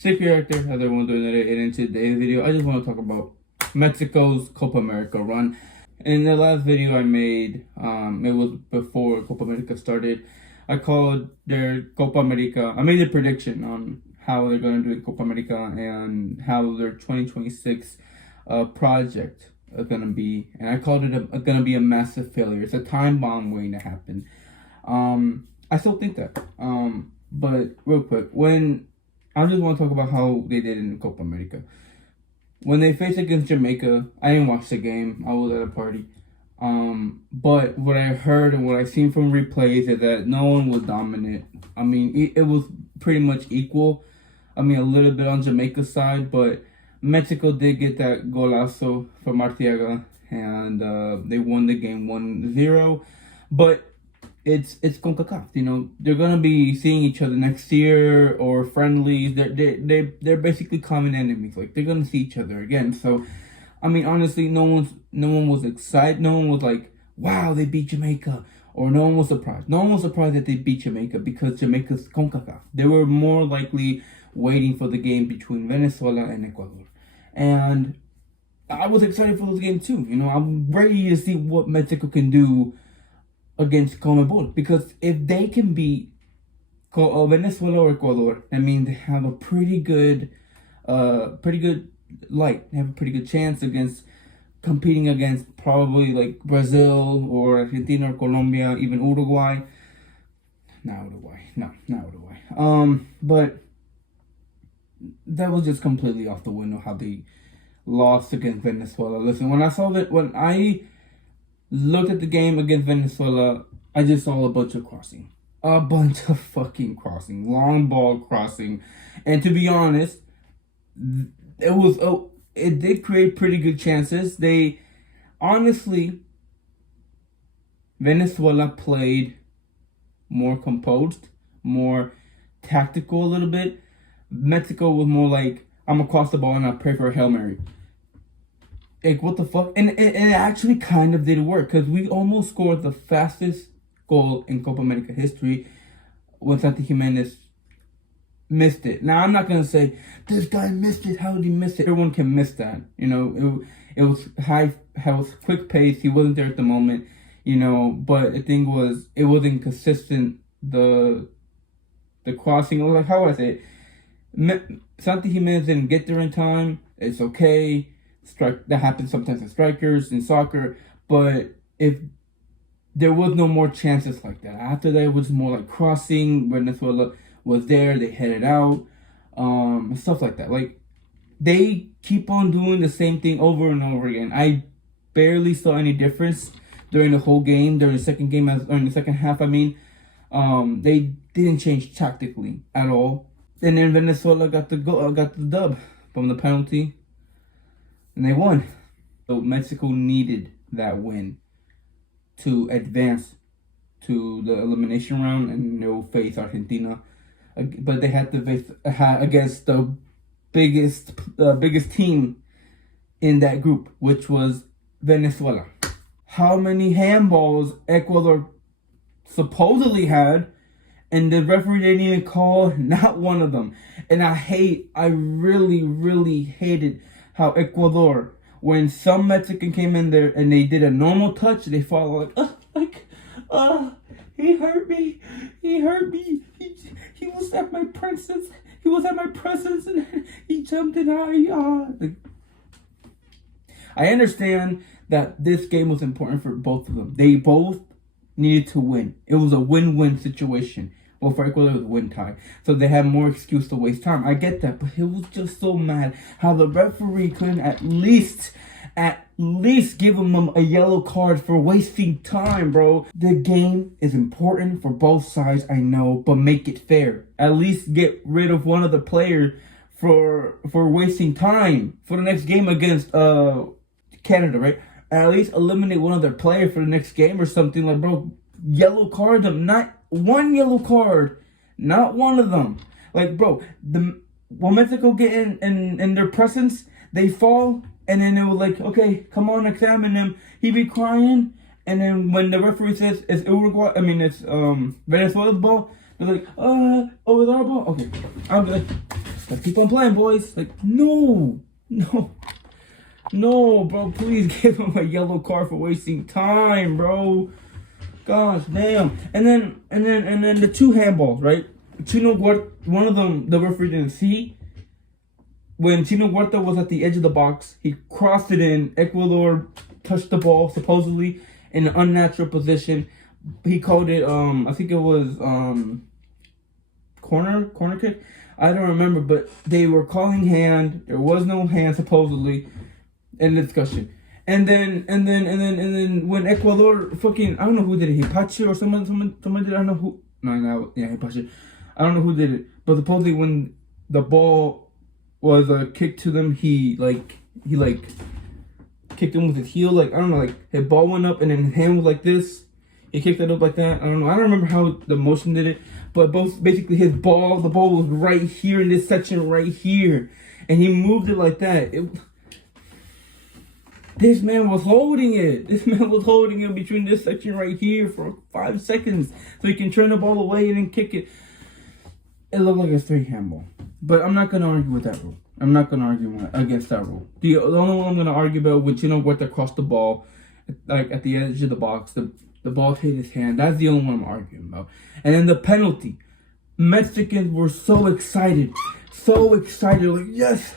Sick reactor, how's everyone doing today? And in today's video, I just want to talk about Mexico's Copa America run. In the last video I made, it was before Copa America started. I called their Copa America. I made a prediction on how they're going to do in Copa America and how their 2026 project is going to be. And I called it going to be a massive failure. It's a time bomb waiting to happen. I still think that. But real quick, I just want to talk about how they did in Copa America. When they faced against Jamaica, I didn't watch the game. I was at a party. But what I heard and what I've seen from replays is that no one was dominant. I mean, it was pretty much equal. I mean, a little bit on Jamaica's side, but Mexico did get that golazo from Arteaga, and they won the game 1-0. But it's CONCACAF, you know. They're gonna be seeing each other next year or friendlies. They're basically common enemies. Like, they're gonna see each other again. So, I mean, honestly, no one was excited. No one was like, wow, they beat Jamaica, or no one was surprised. No one was surprised that they beat Jamaica because Jamaica's CONCACAF. They were more likely waiting for the game between Venezuela and Ecuador, and I was excited for this game too. You know, I'm ready to see what Mexico can do against CONMEBOL, because if they can beat Venezuela or Ecuador, I mean, they have a pretty good light. They have a pretty good chance against competing against probably like Brazil or Argentina or Colombia, even Uruguay. Not Uruguay. But that was just completely off the window how they lost against Venezuela. Listen, when I looked at the game against Venezuela, I just saw a bunch of crossing. A bunch of fucking crossing. Long ball crossing. And to be honest, it did create pretty good chances. Venezuela played more composed, more tactical a little bit. Mexico was more like, I'm gonna cross the ball and I pray for a Hail Mary. Like, what the fuck? And it actually kind of did work, because we almost scored the fastest goal in Copa America history when Santi Jimenez missed it. Now, I'm not going to say, this guy missed it, how did he miss it? Everyone can miss that. You know, it was quick pace. He wasn't there at the moment, you know, but the thing was, it wasn't consistent. The crossing, or like, how would I say it? Santi Jimenez didn't get there in time. It's okay. That happens sometimes in strikers, in soccer, but if there was no more chances like that. After that, it was more like crossing. Venezuela was there, they headed out, stuff like that. Like, they keep on doing the same thing over and over again. I barely saw any difference during the whole game, during the second game, in the second half. I mean, they didn't change tactically at all. And then Venezuela got the dub from the penalty. And they won. So Mexico needed that win to advance to the elimination round, and they'll face Argentina. But they had to face against the biggest team in that group, which was Venezuela. How many handballs Ecuador supposedly had, and the referee didn't even call not one of them. And I really, really hated how Ecuador, when some Mexican came in there and they did a normal touch, they fought he hurt me, he was at my presence, and he jumped in. I understand that this game was important for both of them. They both needed to win. It was a win-win situation. Well, for Ecuador, it was a win tie. So they had more excuse to waste time. I get that, but it was just so mad how the referee couldn't at least give him a yellow card for wasting time, bro. The game is important for both sides, I know, but make it fair. At least get rid of one of the players for wasting time for the next game against Canada, right? At least eliminate one of their players for the next game or something. Like, bro, yellow card them, not one yellow card, not one of them. Like, bro, when Mexico get in their presence, they fall, and then they were like, okay, come on, examine him. He be crying, and then when the referee says it's it's Venezuela's ball, they're like, oh, it's our ball. Okay, I'm good. Let's keep on playing, boys. Like, no, no, no, bro. Please give him a yellow card for wasting time, bro. Gosh damn. And then the two handballs, right? Chino Huerta, one of them, the referee didn't see. When Chino Huerta was at the edge of the box, he crossed it in. Ecuador touched the ball, supposedly, in an unnatural position. He called it, I think it was corner kick. I don't remember, but they were calling hand. There was no hand, supposedly, in the discussion. And then when Ecuador fucking, I don't know who did it, Hipachi or someone did, I don't know who. No, yeah, Hipachi. I don't know who did it, but supposedly when the ball was kicked to them, he kicked him with his heel, like, I don't know, like his ball went up and then his hand was like this. He kicked it up like that. I don't know. I don't remember how the motion did it, but basically the ball was right here in this section right here, and he moved it like that. This man was holding it. This man was holding it between this section right here for 5 seconds, so he can turn the ball away and then kick it. It looked like a straight handball, but I'm not gonna argue with that rule. I'm not gonna argue against that rule. The only one I'm gonna argue about when Chino Huerta crossed the ball, like at the edge of the box, the ball hit his hand. That's the only one I'm arguing about. And then the penalty. Mexicans were so excited. Like, yes,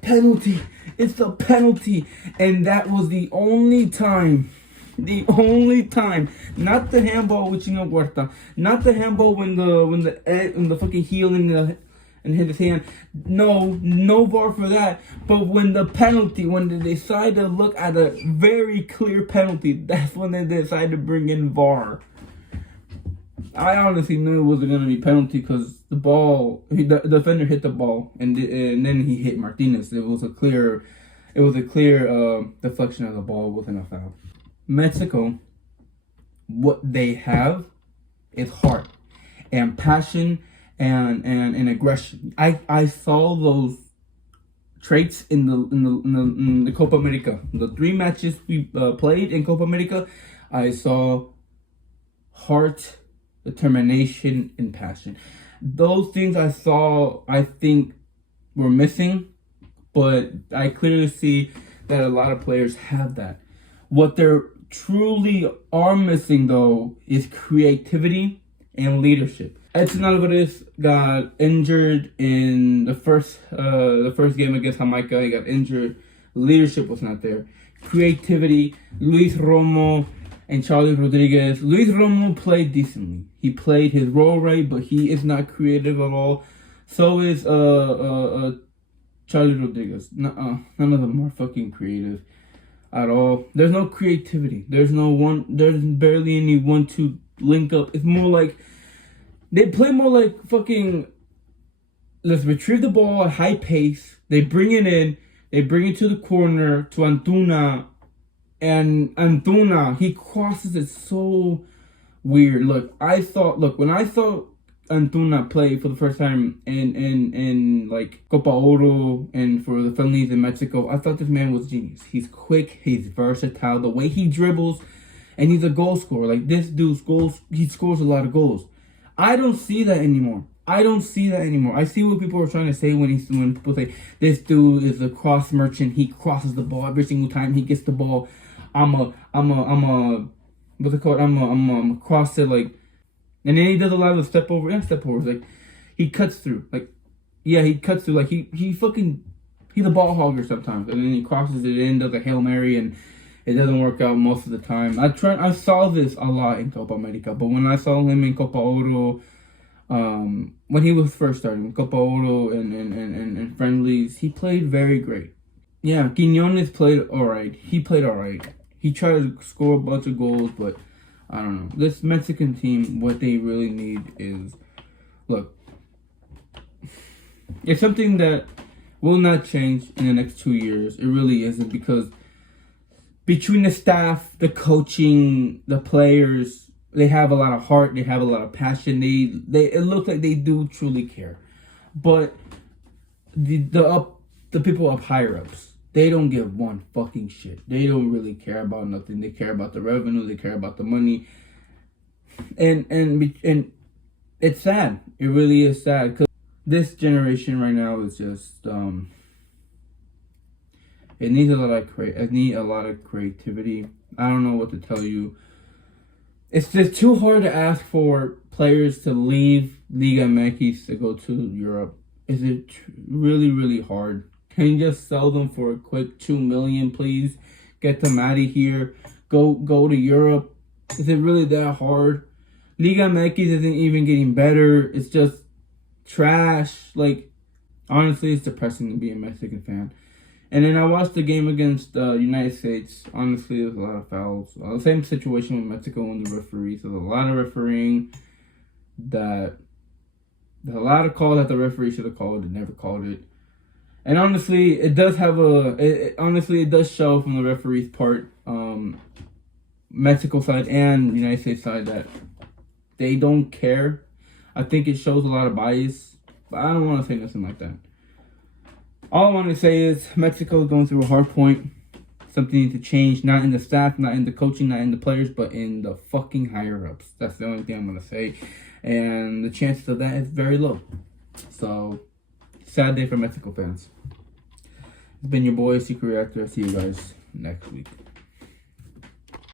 penalty. It's a penalty. And that was the only time. Not the handball with Chino Huerta. Not the handball when the fucking heel and hit his hand. No VAR for that. But when the penalty, when they decide to look at a very clear penalty, that's when they decide to bring in VAR. I honestly knew it wasn't going to be penalty because the defender hit the ball and then he hit Martinez. It was a clear deflection of the ball. It wasn't a foul. Mexico, what they have is heart and passion and aggression. I saw those traits in the Copa America. The 3 matches we played in Copa America, I saw heart, determination, and passion. Those things I saw, I think, were missing, but I clearly see that a lot of players have that. What they're truly are missing, though, is creativity and leadership. Edson Alvarez got injured in the first game against Jamaica. He got injured. Leadership was not there. Creativity. Luis Romo and Charlie Rodriguez. Luis Romo played decently. He played his role right, but he is not creative at all. So is Charlie Rodriguez. None of them are fucking creative at all. There's no creativity. There's barely any 1-2 link up. It's more like they play more like fucking, let's retrieve the ball at high pace. They bring it in. They bring it to the corner to Antuna. And Antuna, he crosses it so weird. When I saw Antuna play for the first time in like Copa Oro and for the friendlies in Mexico, I thought this man was genius. He's quick. He's versatile. The way he dribbles, and he's a goal scorer. Like, this dude he scores a lot of goals. I don't see that anymore. I see what people are trying to say when people say this dude is a cross merchant. He crosses the ball every single time he gets the ball. I'm a what's it called? I'm cross it, like, and then he does a lot of step overs. Like, he cuts through. Like, yeah, he cuts through. Like, he's a ball hogger sometimes, and then he crosses it in, does a Hail Mary, and it doesn't work out most of the time. I saw this a lot in Copa America, but when I saw him in Copa Oro, when he was first starting Copa Oro and friendlies, he played very great. Yeah, Quiñones played alright. He played alright. He tried to score a bunch of goals, but I don't know. This Mexican team, what they really need is, look, it's something that will not change in the next 2 years. It really isn't, because between the staff, the coaching, the players, they have a lot of heart. They have a lot of passion. It looks like they do truly care. But the people up higher ups, they don't give one fucking shit. They don't really care about nothing. They care about the revenue. They care about the money. And it's sad. It really is sad. 'Cause this generation right now is just it needs a lot of creativity. I don't know what to tell you. It's just too hard to ask for players to leave Liga MX to go to Europe. Is it really, really hard? Can you just sell them for a quick $2 million, please? Get them out of here. Go to Europe. Is it really that hard? Liga MX isn't even getting better. It's just trash. Like, honestly, it's depressing to be a Mexican fan. And then I watched the game against the United States. Honestly, there was a lot of fouls. Same situation with Mexico and the referees. There's a lot of refereeing that... There's a lot of calls that the referee should have called and never called it. And honestly, it does have it does show from the referee's part, Mexico side and United States side, that they don't care. I think it shows a lot of bias, but I don't want to say nothing like that. All I want to say is Mexico is going through a hard point. Something needs to change, not in the staff, not in the coaching, not in the players, but in the fucking higher-ups. That's the only thing I'm going to say. And the chances of that is very low. So, sad day for Mexico fans. It's been your boy, Secret Reactor. I'll see you guys next week.